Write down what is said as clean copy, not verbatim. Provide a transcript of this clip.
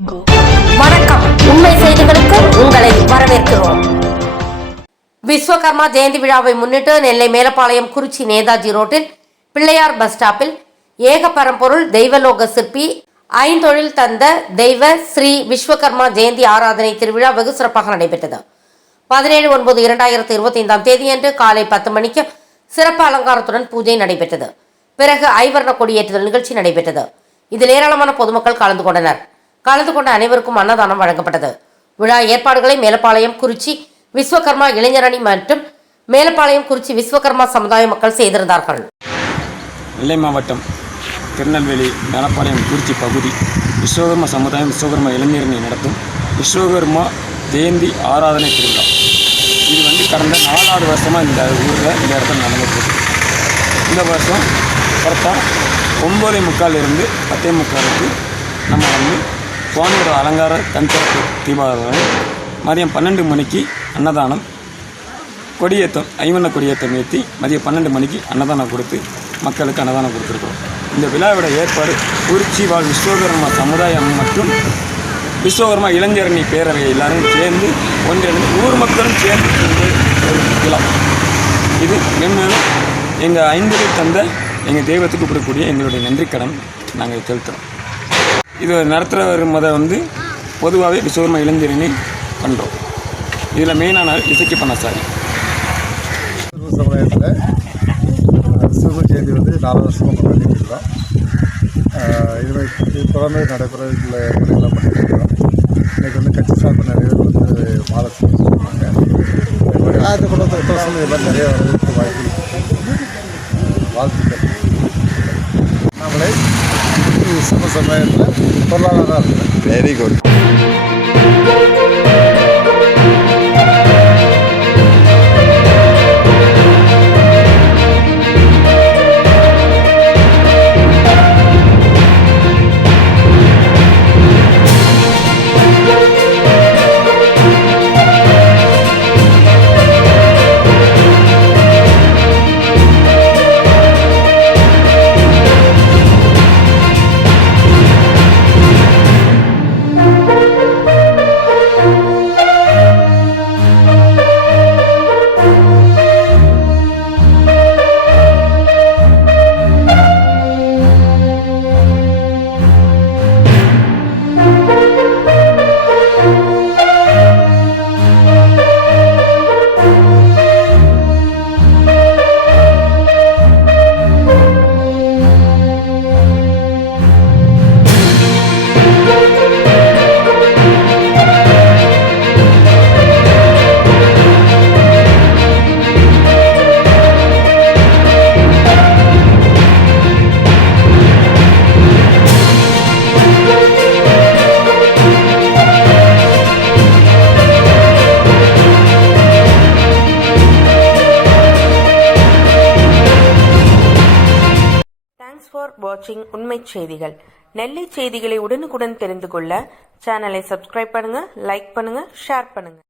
வணக்கம், உண்மை செய்திகளுக்கு உங்களை வரவேற்கிறோம். விஸ்வகர்மா ஜெயந்தி விழாவை முன்னிட்டு நெல்லை மேலப்பாளையம் குறிச்சி நேதாஜி ரோட்டில் பிள்ளையார் பஸ் ஸ்டாப்பில் ஏகபரம்பொருள் தெய்வலோக சிற்பி ஐந்தொழில் தந்த தெய்வ ஸ்ரீ விஸ்வகர்மா ஜெயந்தி ஆராதனை திருவிழா வெகு சிறப்பாக நடைபெற்றது. 17/9/2025 தேதியன்று காலை 10 மணிக்கு சிறப்பு அலங்காரத்துடன் பூஜை நடைபெற்றது. பிறகு ஐவர்ண கொடியேற்றுதல் நிகழ்ச்சி நடைபெற்றது. இதில் ஏராளமான பொதுமக்கள் கலந்து கொண்டனர். கலந்து கொண்ட அனைவருக்கும் அன்னதானம் வழங்கப்பட்டது. விழா ஏற்பாடுகளை மேலப்பாளையம் குறிச்சி விஸ்வகர்மா இளைஞரணி மற்றும் மேலப்பாளையம் குறிச்சி விஸ்வகர்மா சமுதாய மக்கள் செய்திருந்தார்கள். நெல்லை மாவட்டம் திருநெல்வேலி மேலப்பாளையம் குறிச்சி பகுதி விஸ்வகர்மா சமுதாயம் விஸ்வகர்மா இளைஞரணி நடத்தும் விஸ்வகர்மா ஜெயந்தி ஆராதனை திருவிழா. இது கடந்த 4 வருஷமாக இந்த ஊரில் இந்த இடத்துல நடந்துட்டு. இந்த வருஷம் கரெக்டாக 9:45 10:45 நம்ம சுவாமியோட அலங்கார கண்சிறப்பு தீபாவளி, மதியம் 12 மணிக்கு அன்னதானம், கொடியேற்றம், ஐவண்ண கொடியேற்றம் ஏற்றி மதியம் 12 மணிக்கு அன்னதானம் கொடுத்து மக்களுக்கு அன்னதானம் கொடுத்துருக்கோம். இந்த விழாவோட ஏற்பாடு குறிச்சி வாழ் விஸ்வகர்மா சமுதாயம் மற்றும் விஸ்வகர்மா இளைஞரணி பேரவை எல்லாரும் சேர்ந்து ஒன்றிணைந்து ஊர் மக்களும் சேர்ந்து ஒரு விழா. இது மென்மேலும் எங்கள் ஐந்தொழில் தந்த எங்கள் தெய்வத்துக்கு கொடுக்கக்கூடிய எங்களுடைய நன்றி கடன் நாங்கள் செலுத்துகிறோம். இது நடத்துகிற பொதுவாகவே விஸ்வகர்மா இளைஞரணி பண்ணுறோம். இதில் மெயினான இசைக்கு பண்ணசாரி சமுதாயத்தில் விஸ்வகர்மா ஜெயந்தி 4 வருஷமாக பண்ணிட்டு இருக்கோம். இது தொடர்ந்து நடைபெற பணிகளாக பண்ணிட்டு இருக்கோம். இன்றைக்கி கட்சி சார்பு நிறைய பேர் மாலை சொல்லியிருக்காங்க. இது கூட இது மாதிரி நிறைய வரதுக்கு வாய்ப்பு வாழ்த்துக்கள். நம்மளை விஸ்வகர்மா சமுதாயத்தில் பொருளாதாரம் இருக்குது. Very good. ஃபார் வாட்சிங் உண்மை செய்திகள். நெல்லை செய்திகளை உடனுக்குடன் தெரிந்து கொள்ள சேனலை சப்ஸ்கிரைப் பண்ணுங்க, லைக் பண்ணுங்க, ஷேர் பண்ணுங்க.